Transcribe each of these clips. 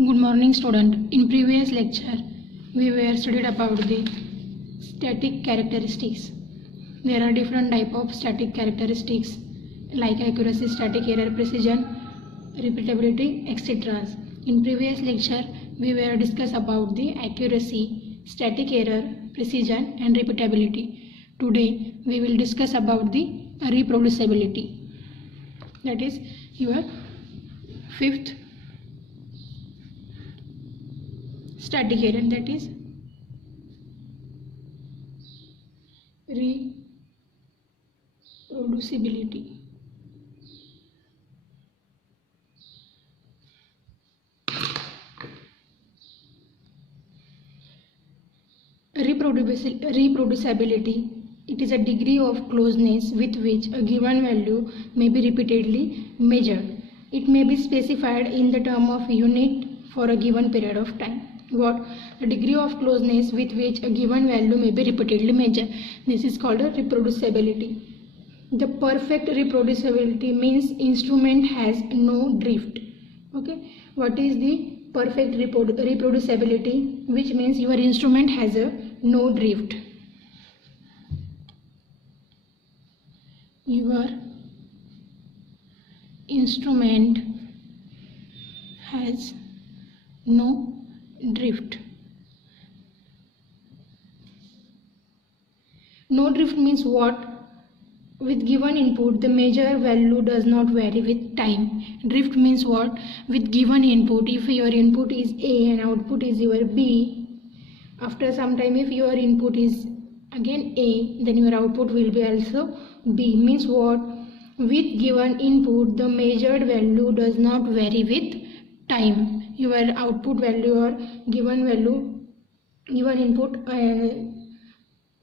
Good morning, student. In previous lecture, we were studied about the static characteristics. There are different type of static characteristics like accuracy, static error, precision, repeatability, etc. In previous lecture, we were discuss about the accuracy, static error, precision, and repeatability. Today, we will discuss about the reproducibility. That is your fifth static error, that is reproducibility. Reproducibility, it is a degree of closeness with which a given value may be repeatedly measured. It may be specified in the term of unit for a given period of time. What? The degree of closeness with which a given value may be repeatedly measured. This is called a reproducibility. The perfect reproducibility means instrument has no drift. Okay. What is the perfect reproducibility? Which means your instrument has no drift. Your instrument has no drift. No drift means what? With given input, the measure value does not vary with time. Drift means what? With given input, if your input is A and output is your B, after some time if your input is again A, then your output will be also B. Means what? With given input, the measured value does not vary with time. Your output value or given value, given input,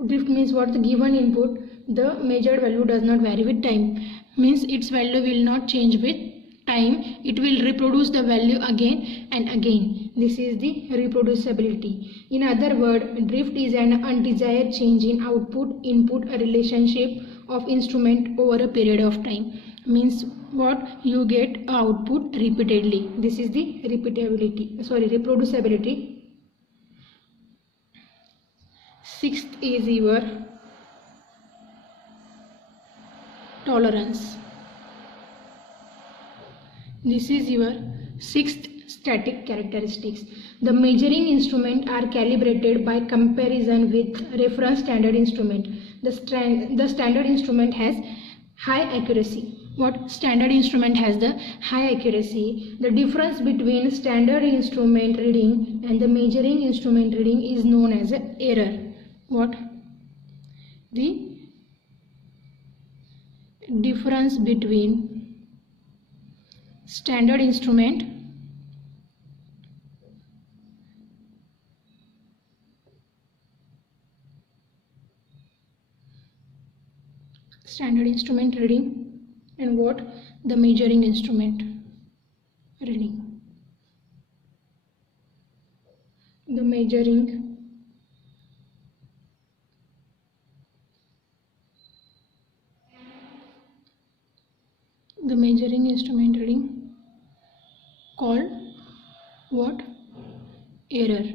drift means what? The given input, the measured value does not vary with time. Means its value will not change with time. It will reproduce the value again and again. This is the reproducibility. In other words, drift is an undesired change in output-input relationship of instrument over a period of time. Means what? You get output repeatedly. This is the reproducibility. Sixth is your tolerance. This is your sixth static characteristics. The measuring instrument are calibrated by comparison with reference standard instrument. The standard instrument has high accuracy. What? Standard instrument has the high accuracy. The difference between standard instrument reading and the measuring instrument reading is known as error. What? The difference between standard instrument reading and what? The measuring instrument reading. The measuring instrument reading called what? Error.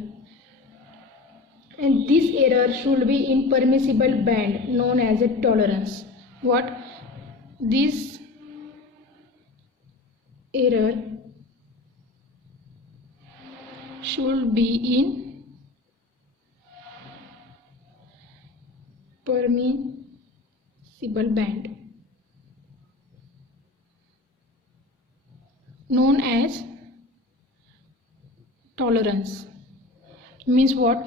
And this error should be in permissible band known as a tolerance. What? This error should be in permissible band known as tolerance. Means what?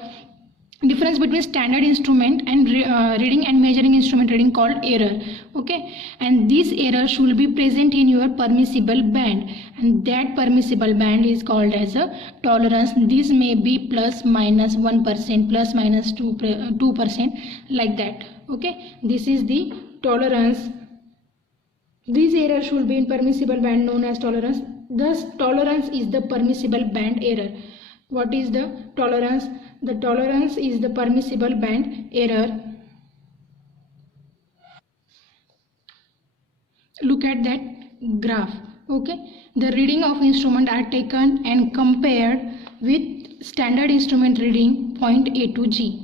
Difference between standard instrument and reading and measuring instrument reading called error. Okay, and this error should be present in your permissible band, and that permissible band is called as a tolerance. This may be plus minus 1%, plus minus 2%, like that. Okay, this is the tolerance. This error should be in permissible band known as tolerance. Thus, tolerance is the permissible band error. What is the tolerance? The tolerance is the permissible band error. Look at that graph. Okay, the reading of instrument are taken and compared with standard instrument reading point A to G.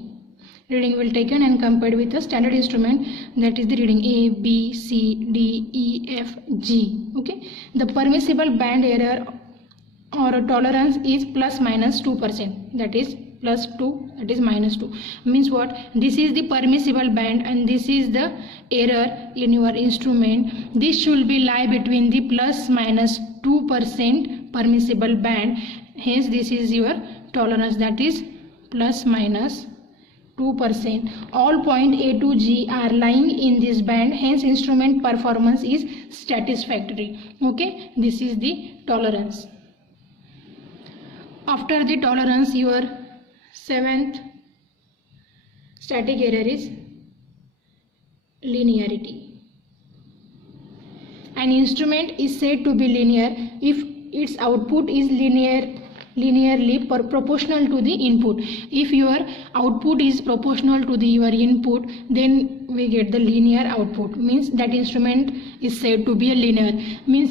Reading will taken and compared with the standard instrument, that is the reading A, B, C, D, E, F, G. Okay, the permissible band error or tolerance is plus minus 2%, that is plus 2, that is minus 2. Means what? This is the permissible band and this is the error in your instrument. This should be lie between the plus minus 2% permissible band. Hence this is your tolerance, that is plus minus 2%. All point A to G are lying in this band, hence instrument performance is satisfactory. Okay, this is the tolerance. After the tolerance, your seventh static error is linearity. An instrument is said to be linear if its output is linearly proportional to the input. If your output is proportional to your input, then we get the linear output. Means that instrument is said to be a linear. Means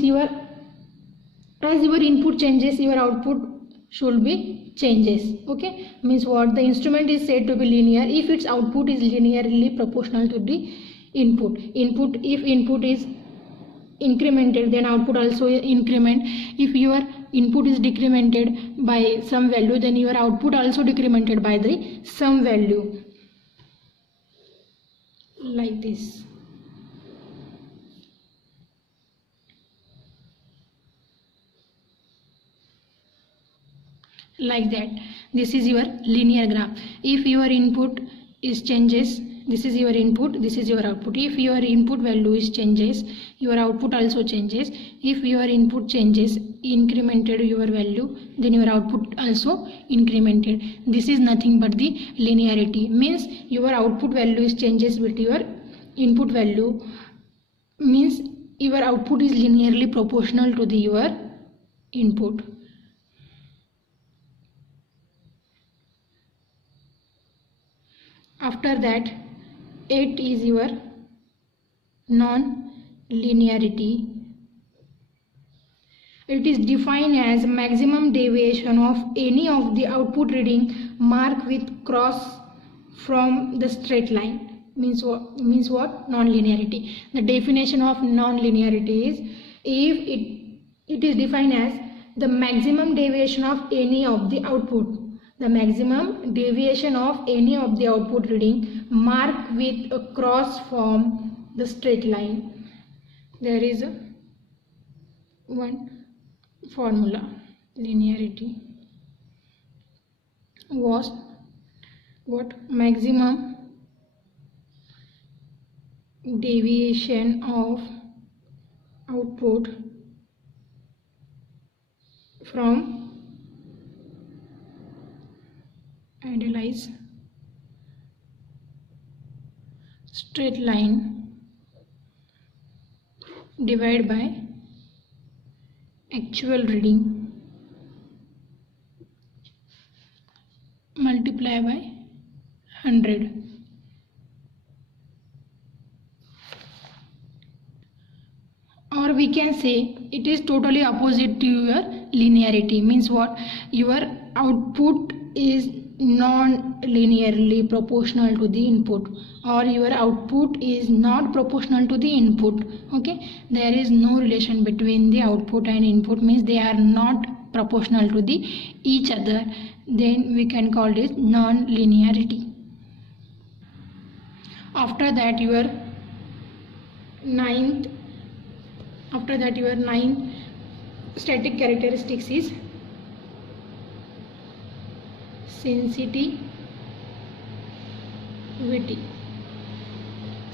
as your input changes, your output should be changes. Okay, means what? The instrument is said to be linear if its output is linearly proportional to the input. If input is incremented, then output also increment. If your input is decremented by some value, then your output also decremented by the some value, like this. Like that. This is your linear graph. If your input is changes, this is your input, this is your output. If your input value is changes, your output also changes. If your input changes, incremented your value, then your output also incremented. This is nothing but the linearity. Means your output value is changes with your input value, means your output is linearly proportional to your input. After that, 8 is your non-linearity. It is defined as maximum deviation of any of the output reading marked with cross from the straight line. Means what? Non-linearity. The definition of non-linearity is if it is defined as the maximum deviation of any of the output. The maximum deviation of any of the output reading marked with a cross from the straight line. There is one formula. Linearity was what? Maximum deviation of output from idealize straight line divided by actual reading multiply by 100. Or we can say it is totally opposite to your linearity. Means what? Your output is non-linearly proportional to the input, or your output is not proportional to the input. Okay, there is no relation between the output and input, means they are not proportional to the each other, then we can call it non-linearity. After that your ninth static characteristics is sensitivity.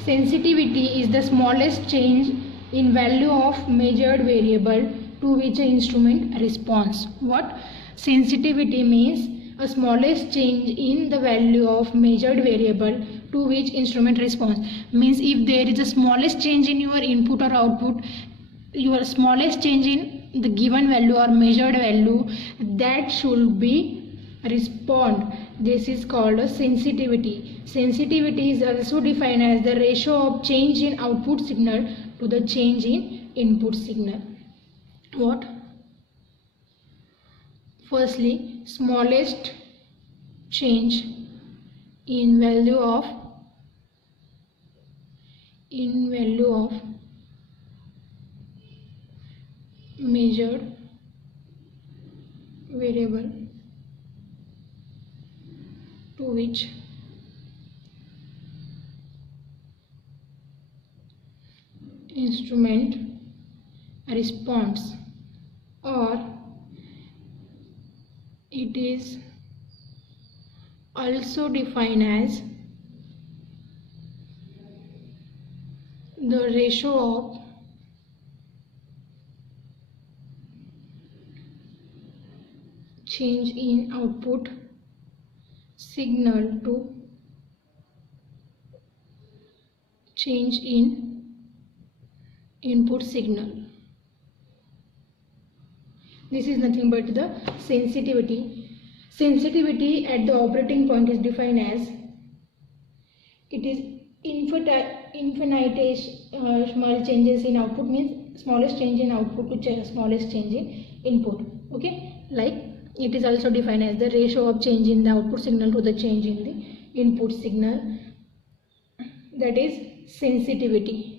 Sensitivity is the smallest change in value of measured variable to which an instrument responds. What? Sensitivity means a smallest change in the value of measured variable to which instrument responds. Means if there is a smallest change in your input or output, your smallest change in the given value or measured value, that should be respond. This is called a sensitivity. Sensitivity is also defined as the ratio of change in output signal to the change in input signal. what? Firstly, smallest change in value of measured variable to which instrument responds, or it is also defined as the ratio of change in output signal to change in input signal. This is nothing but the sensitivity. Sensitivity at the operating point is defined as it is infinitesimal changes in output, means smallest change in output to smallest change in input. Okay, like it is also defined as the ratio of change in the output signal to the change in the input signal, that is sensitivity.